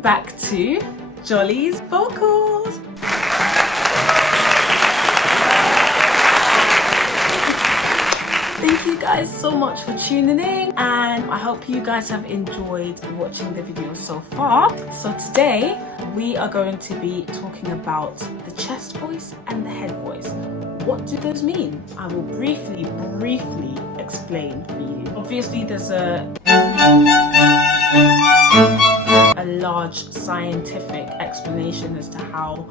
welcome back to Jolly's Vocals. Thank you guys so much for tuning in, and I hope you guys have enjoyed watching the video so far. So today we are going to be talking about the chest voice and the head voice. What do those mean? I will briefly explain for you. Obviously there's a large scientific explanation as to how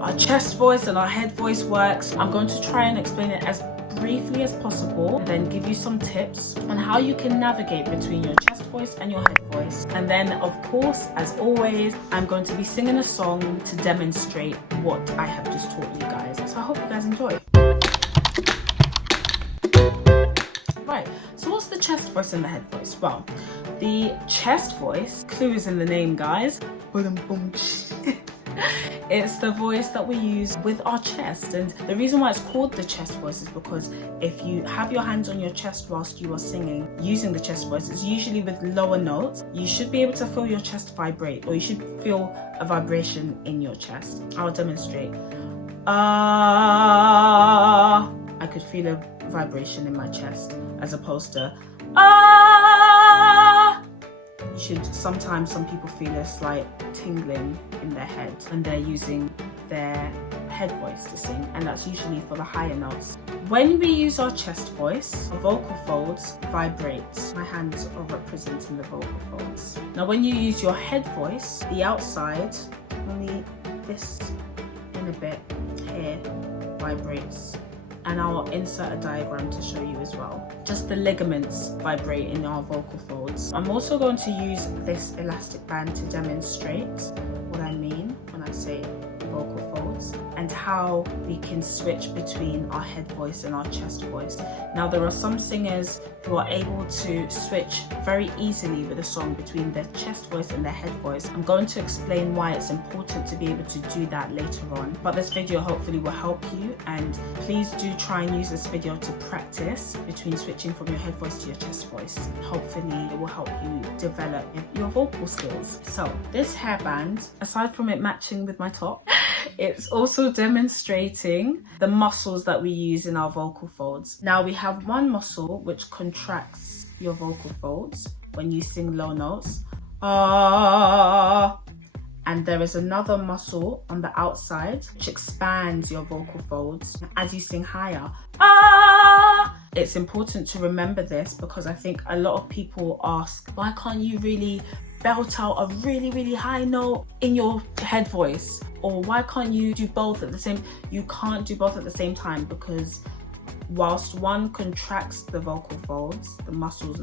our chest voice and our head voice works. I'm going to try and explain it as briefly as possible, and then give you some tips on how you can navigate between your chest voice and your head voice. And then of course, as always, I'm going to be singing a song to demonstrate what I have just taught you guys. So I hope you guys enjoy. Right, so what's the chest voice and the head voice? Well, the chest voice, clue is in the name, guys. It's the voice that we use with our chest, and the reason why it's called the chest voice is because if you have your hands on your chest whilst you are singing using the chest voice, it's usually with lower notes. You should be able to feel your chest vibrate, or you should feel a vibration in your chest. I'll demonstrate. I could feel a vibration in my chest as opposed to You should sometimes, some people feel a slight tingling in their head when they're using their head voice to sing, and that's usually for the higher notes. When we use our chest voice, our vocal folds vibrate. My hands are representing the vocal folds. Now when you use your head voice, the outside, only this in a bit here, vibrates. And I'll insert a diagram to show you as well. Just the ligaments vibrate in our vocal folds. I'm also going to use this elastic band to demonstrate what I mean when I say vocal folds, and how we can switch between our head voice and our chest voice. Now there are some singers who are able to switch very easily with a song between their chest voice and their head voice. I'm going to explain why it's important to be able to do that later on, but this video hopefully will help you, and please do try and use this video to practice between switching from your head voice to your chest voice. Hopefully it will help you develop your vocal skills. So this hairband, aside from it matching with my top, it's also demonstrating the muscles that we use in our vocal folds. Now we have one muscle which contracts your vocal folds when you sing low notes, and there is another muscle on the outside which expands your vocal folds as you sing higher. It's important to remember this because I think a lot of people ask, why can't you really belt out a really high note in your head voice? Or why can't you do both at the same? You can't do both at the same time, because whilst one contracts the vocal folds, the muscle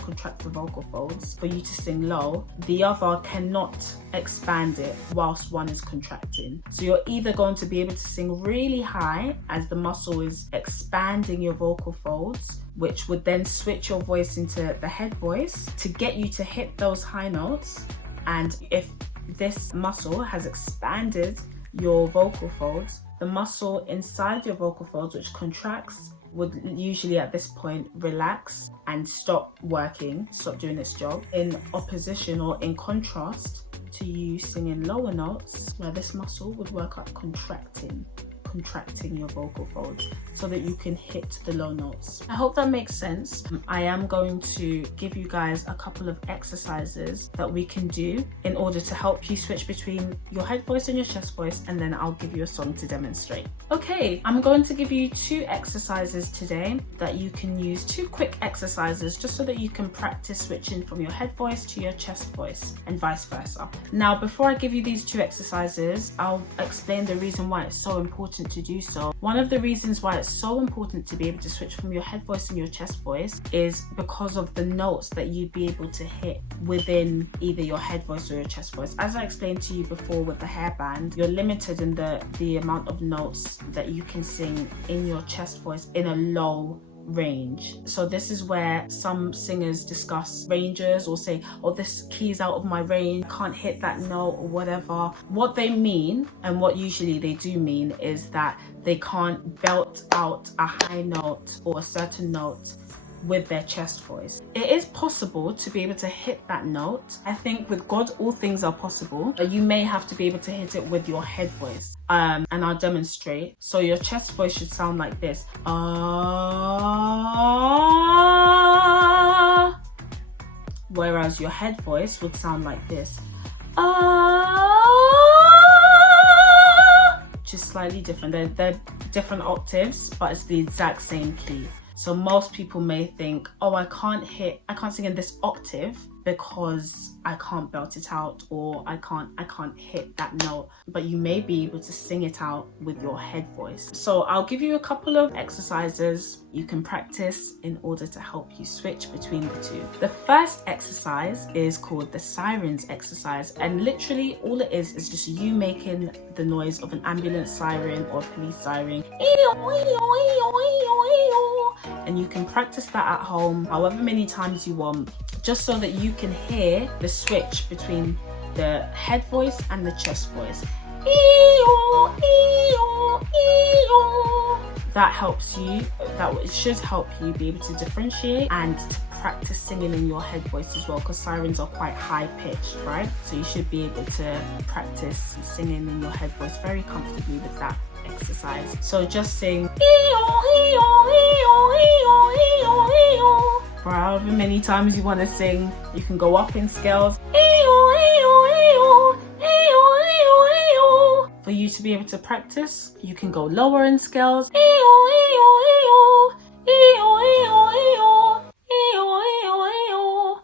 contracts the vocal folds for you to sing low, the other cannot expand it whilst one is contracting. So you're either going to be able to sing really high as the muscle is expanding your vocal folds, which would then switch your voice into the head voice to get you to hit those high notes. And if this muscle has expanded your vocal folds, the muscle inside your vocal folds, which contracts, would usually at this point relax and stop working, stop doing its job, in opposition or in contrast to you singing lower notes where this muscle would work up contracting your vocal folds so that you can hit the low notes. I hope that makes sense. I am going to give you guys a couple of exercises that we can do in order to help you switch between your head voice and your chest voice, and then I'll give you a song to demonstrate. Okay, I'm going to give you 2 exercises today that you can use, 2 quick exercises just so that you can practice switching from your head voice to your chest voice and vice versa. Now before I give you these 2 exercises, I'll explain the reason why it's so important to do so. One of the reasons why it's so important to be able to switch from your head voice and your chest voice is because of the notes that you'd be able to hit within either your head voice or your chest voice. As I explained to you before with the hairband, you're limited in the amount of notes that you can sing in your chest voice in a low range. So this is where some singers discuss ranges or say, oh, this key is out of my range, can't hit that note or whatever. What they mean, and what usually they do mean, is that they can't belt out a high note or a certain note with their chest voice. It is possible to be able to hit that note. I think with God, all things are possible. You may have to be able to hit it with your head voice. And I'll demonstrate. So your chest voice should sound like this. Ah. Whereas your head voice would sound like this. Ah. Just slightly different. They're different octaves, but it's the exact same key. So most people may think, oh, I can't sing in this octave because I can't belt it out, or I can't hit that note. But you may be able to sing it out with your head voice. So I'll give you a couple of exercises you can practice in order to help you switch between the two. The first exercise is called the sirens exercise, and literally all it is just you making the noise of an ambulance siren or police siren. And you can practice that at home however many times you want, just so that you can hear the switch between the head voice and the chest voice. That helps you, it should help you be able to differentiate and to practice singing in your head voice as well, because sirens are quite high pitched, right? So you should be able to practice singing in your head voice very comfortably with that exercise. So just sing for however many times you want to sing. You can go up in scales for you to be able to practice. You can go lower in scales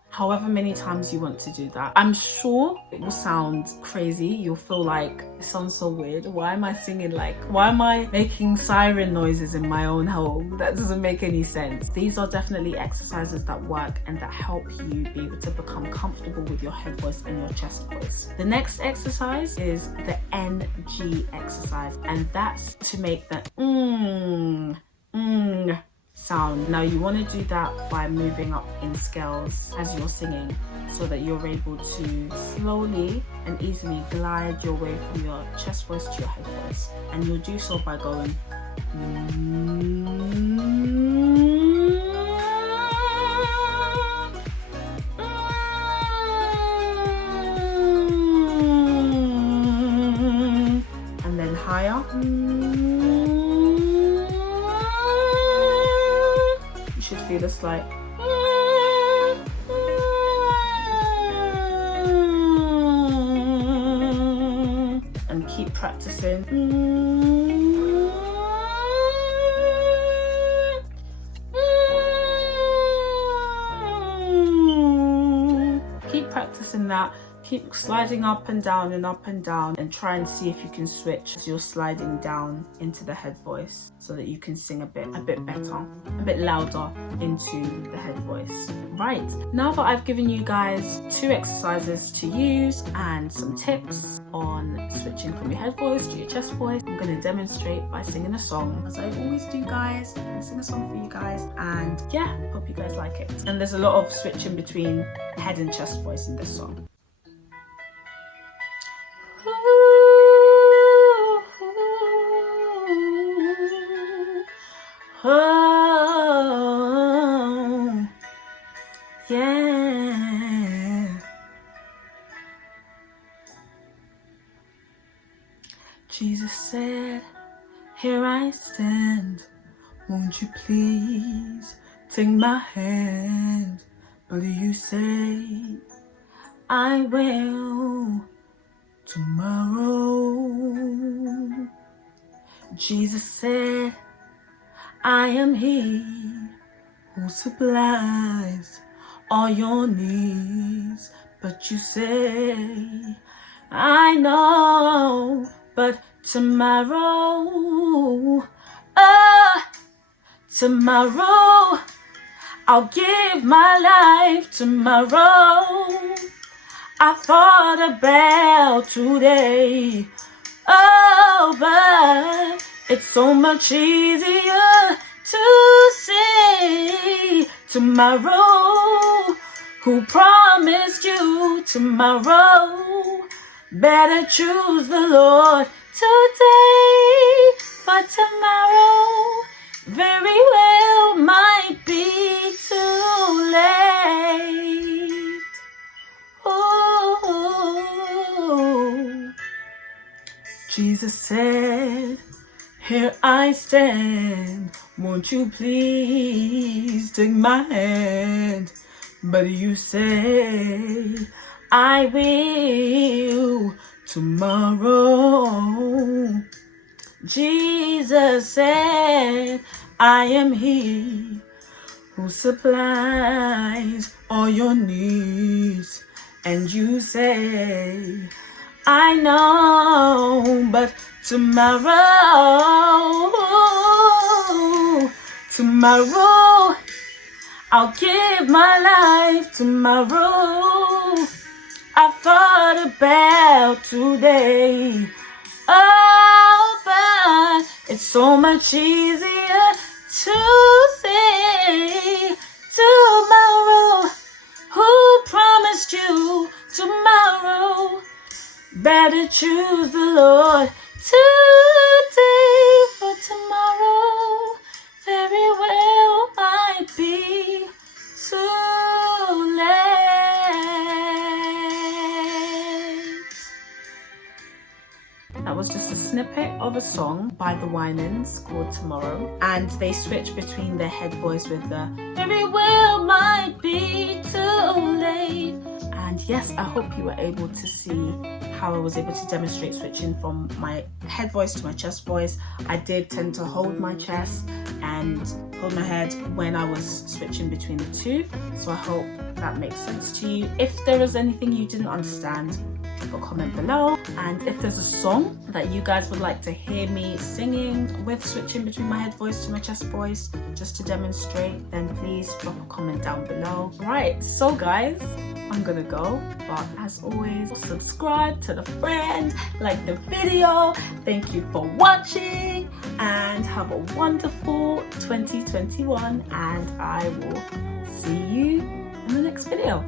however many times you want to do that. I'm sure it will sound crazy. You'll feel like, it sounds so weird. Why am I singing why am I making siren noises in my own home? That doesn't make any sense. These are definitely exercises that work and that help you be able to become comfortable with your head voice and your chest voice. The next exercise is the NG exercise, and that's to make the sound. Now you want to do that by moving up in scales as you're singing, so that you're able to slowly and easily glide your way from your chest voice to your head voice. And you'll do so by going and then higher. Should feel a slight and keep practicing. Keep practicing that. Keep sliding up and down and try and see if you can switch as you're sliding down into the head voice, so that you can sing a bit better, a bit louder into the head voice. Right, now that I've given you guys 2 exercises to use and some tips on switching from your head voice to your chest voice, I'm going to demonstrate by singing a song, as I always do, guys. I'm going to sing a song for you guys, and yeah, hope you guys like it. And there's a lot of switching between head and chest voice in this song. Oh, yeah. Jesus said, here I stand, won't you please take my hand? But you say, I will tomorrow. Jesus said, I am He who supplies all your needs. But you say, I know, but tomorrow, tomorrow, I'll give my life tomorrow. I thought about today, oh, but it's so much easier to say tomorrow. Who promised you tomorrow? Better choose the Lord today, for tomorrow very well might be too late. Oh, Jesus said, here I stand, won't you please take my hand? But you say, I will tomorrow. Jesus said, I am He who supplies all your needs. And you say, I know, but tomorrow, I'll give my life tomorrow. I thought about today. Oh, but it's so much easier to say tomorrow. Who promised you tomorrow? Better choose the Lord today, for tomorrow very well might be too late. That was just a snippet of a song by the Winans called Tomorrow, and they switch between their head voice with the very well might be too late. And yes, I hope you were able to see how I was able to demonstrate switching from my head voice to my chest voice. I did tend to hold my chest and hold my head when I was switching between the two, so I hope that makes sense to you. If there is anything you didn't understand, drop a comment below, and if there's a song that you guys would like to hear me singing with switching between my head voice to my chest voice just to demonstrate, then please drop a comment down below. Right, so guys, I'm gonna go, but as always, subscribe to the friend, like the video. Thank you for watching, and have a wonderful 2021, and I will see you in the next video.